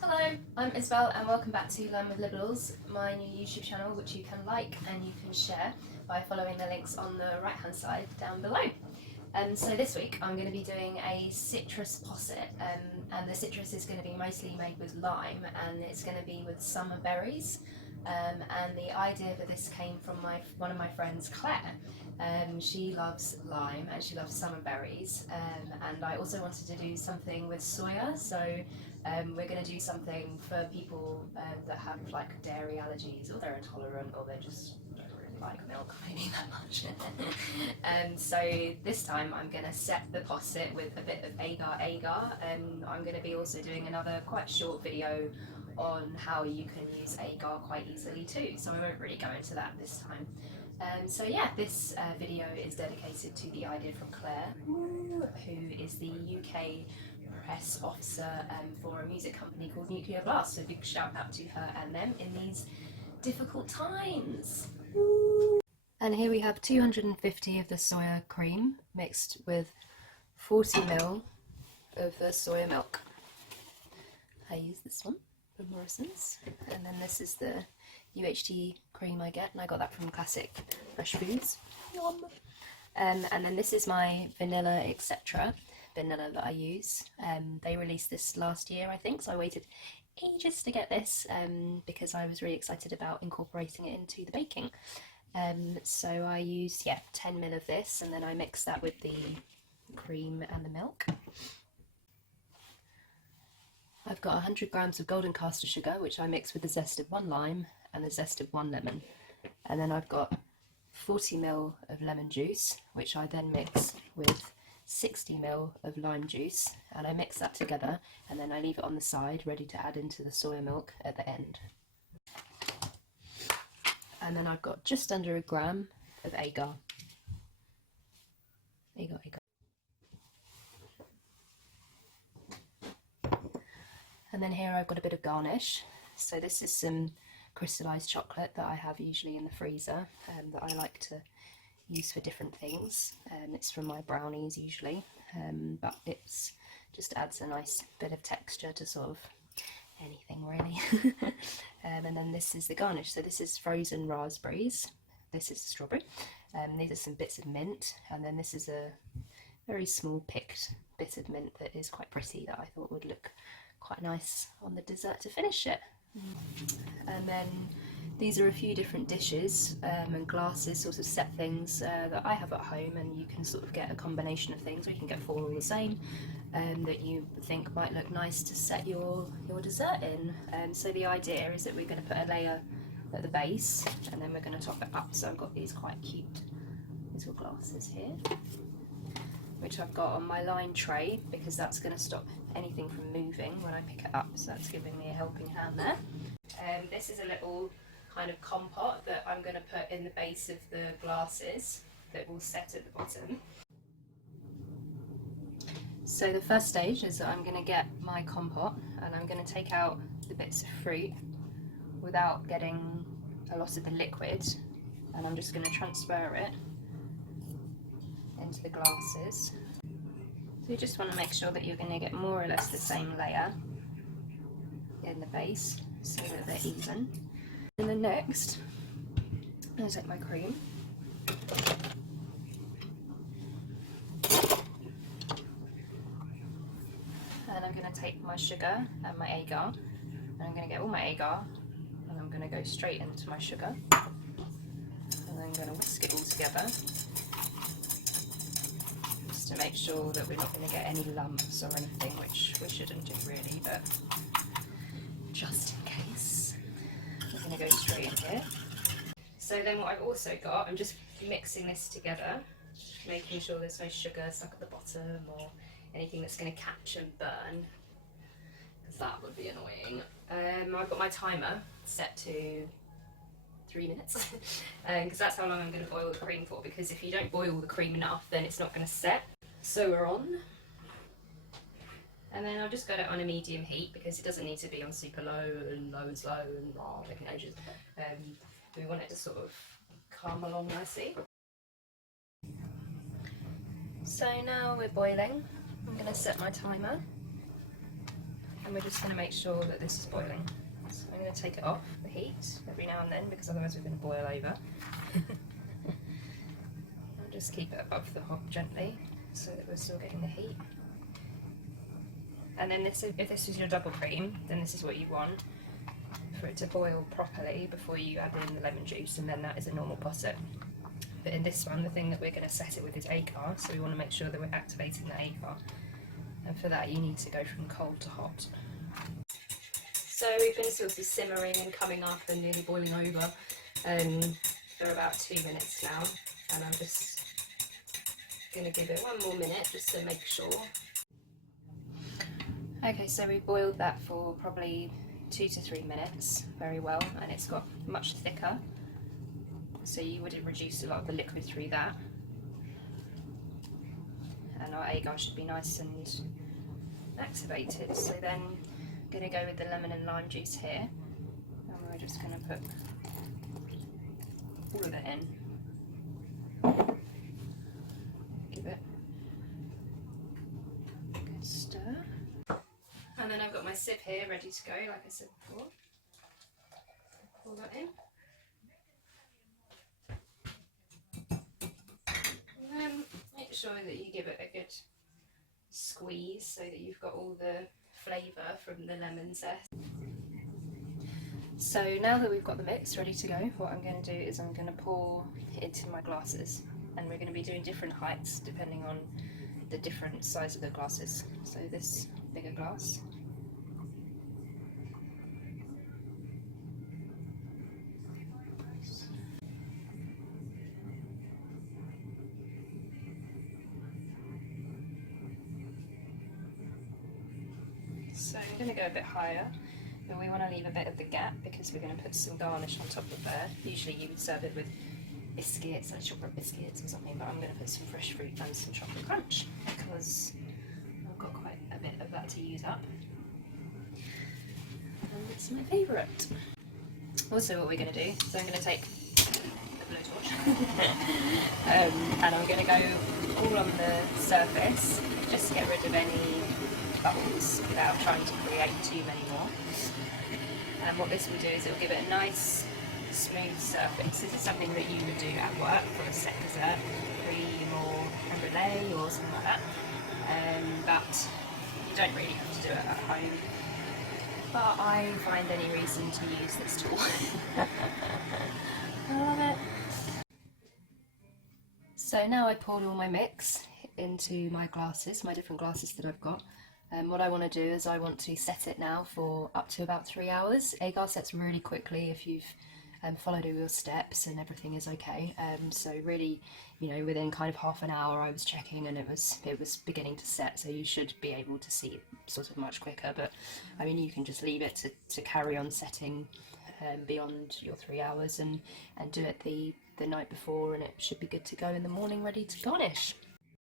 Hello, I'm Isabel and welcome back to Learn with Liberals, my new YouTube channel which you can like and you can share by following the links on the right hand side down below. So this week I'm going to be doing a citrus posset and the citrus is going to be mostly made with lime and it's going to be with summer berries. And the idea for this came from one of my friends, Claire. She loves lime and she loves summer berries, and I also wanted to do something with soya, so we're going to do something for people that have like dairy allergies, or they're intolerant, or they just don't really like milk maybe that much. So this time I'm going to set the posset with a bit of Agar Agar. I'm going to be also doing another quite short video on how you can use Agar quite easily too, so I won't really go into that this time. So yeah, this video is dedicated to the idea from Claire, who is the UK press officer for a music company called Nuclear Blast, so big shout out to her and them in these difficult times. And here we have 250 of the soya cream mixed with 40ml of the soya milk. I use this one from Morrison's, and then this is the UHT cream I get, and I got that from Classic Fresh Foods. Yum! And then this is my vanilla etc. vanilla that I use. They released this last year I think, so I waited ages to get this because I was really excited about incorporating it into the baking. So I used 10ml of this, and then I mixed that with the cream and the milk. I've got 100 grams of golden caster sugar, which I mix with the zest of 1 lime and the zest of 1 lemon. And then I've got 40ml of lemon juice, which I then mix with 60ml of lime juice, and I mix that together, and then I leave it on the side ready to add into the soya milk at the end. And then I've got just under a gram of agar. Agar. And then here I've got a bit of garnish. So this is some crystallized chocolate that I have usually in the freezer that I like to use for different things. It's from my brownies usually, but it's just adds a nice bit of texture to sort of anything really. And then this is the garnish. So this is frozen raspberries. This is strawberry. These are some bits of mint, and then this is a very small picked bit of mint that is quite pretty that I thought would look quite nice on the dessert to finish it. And then these are a few different dishes and glasses, sort of set things that I have at home, and you can sort of get a combination of things, or you can get 4 all the same that you think might look nice to set your dessert in. So the idea is that we're going to put a layer at the base and then we're going to top it up. So I've got these quite cute little glasses here, which I've got on my line tray because that's going to stop anything from moving when I pick it up, so that's giving me a helping hand there. This is a little kind of compote that I'm going to put in the base of the glasses that will set at the bottom. So the first stage is that I'm going to get my compote and I'm going to take out the bits of fruit without getting a lot of the liquid, and I'm just going to transfer it into the glasses. So you just want to make sure that you're going to get more or less the same layer in the base so that they're even. And then next, I'm going to take my cream and I'm going to take my sugar and my agar, and I'm going to get all my agar and I'm going to go straight into my sugar, and then I'm going to whisk it all together to make sure that we're not going to get any lumps or anything, which we shouldn't do really, but just in case, we're going to go straight in here. So then what I've also got, I'm just mixing this together, making sure there's no sugar stuck at the bottom or anything that's going to catch and burn, because that would be annoying. I've got my timer set to 3 minutes because that's how long I'm going to boil the cream for, because if you don't boil the cream enough then it's not going to set. So we're on, and then I've just got it on a medium heat because it doesn't need to be on super low and low and slow and taking ages. We want it to sort of come along nicely. So now we're boiling. I'm going to set my timer and we're just going to make sure that this is boiling. So I'm going to take it off the heat every now and then because otherwise we're going to boil over. I'll just keep it above the hob gently so that we're still getting the heat. And then if this is your double cream, then this is what you want, for it to boil properly before you add in the lemon juice, and then that is a normal posset. But in this one, the thing that we're going to set it with is Agar, so we want to make sure that we're activating the Agar. And for that you need to go from cold to hot. So we've been sort of simmering and coming up and nearly boiling over for about 2 minutes now, and I'm just going to give it one more minute just to make sure. Okay, so we boiled that for probably 2 to 3 minutes very well, and it's got much thicker, so you would have reduced a lot of the liquid through that, and our agar should be nice and activated. So then I'm going to go with the lemon and lime juice here, and we're just going to put all of it in. Give it a good stir. And then I've got my sieve here ready to go, like I said before. Pour that in. And then make sure that you give it a good squeeze so that you've got all the flavour from the lemon zest. So now that we've got the mix ready to go, what I'm going to do is I'm going to pour it into my glasses, and we're going to be doing different heights depending on the different size of the glasses. So this bigger glass, so I'm going to go a bit higher, but we want to leave a bit of the gap because we're going to put some garnish on top of there. Usually you would serve it with biscuits, like chocolate biscuits or something, but I'm going to put some fresh fruit and some chocolate crunch because I've got quite a bit of that to use up, and it's my favourite. Also, what we're going to do, so I'm going to take a blowtorch and I'm going to go all on the surface just to get rid of any bubbles without trying to create too many more. And what this will do is it will give it a nice smooth surface. This is something that you would do at work for a set dessert, cream or creme brulee or something like that, but you don't really have to do it at home. But I find any reason to use this tool. I love it. So now I poured all my mix into my glasses, my different glasses that I've got. What I want to do is I want to set it now for up to about 3 hours. Agar sets really quickly if you've followed all your steps and everything is okay. So really, you know, within kind of half an hour I was checking and it was beginning to set, so you should be able to see it sort of much quicker. But I mean, you can just leave it to carry on setting beyond your 3 hours and do it the night before, and it should be good to go in the morning ready to garnish.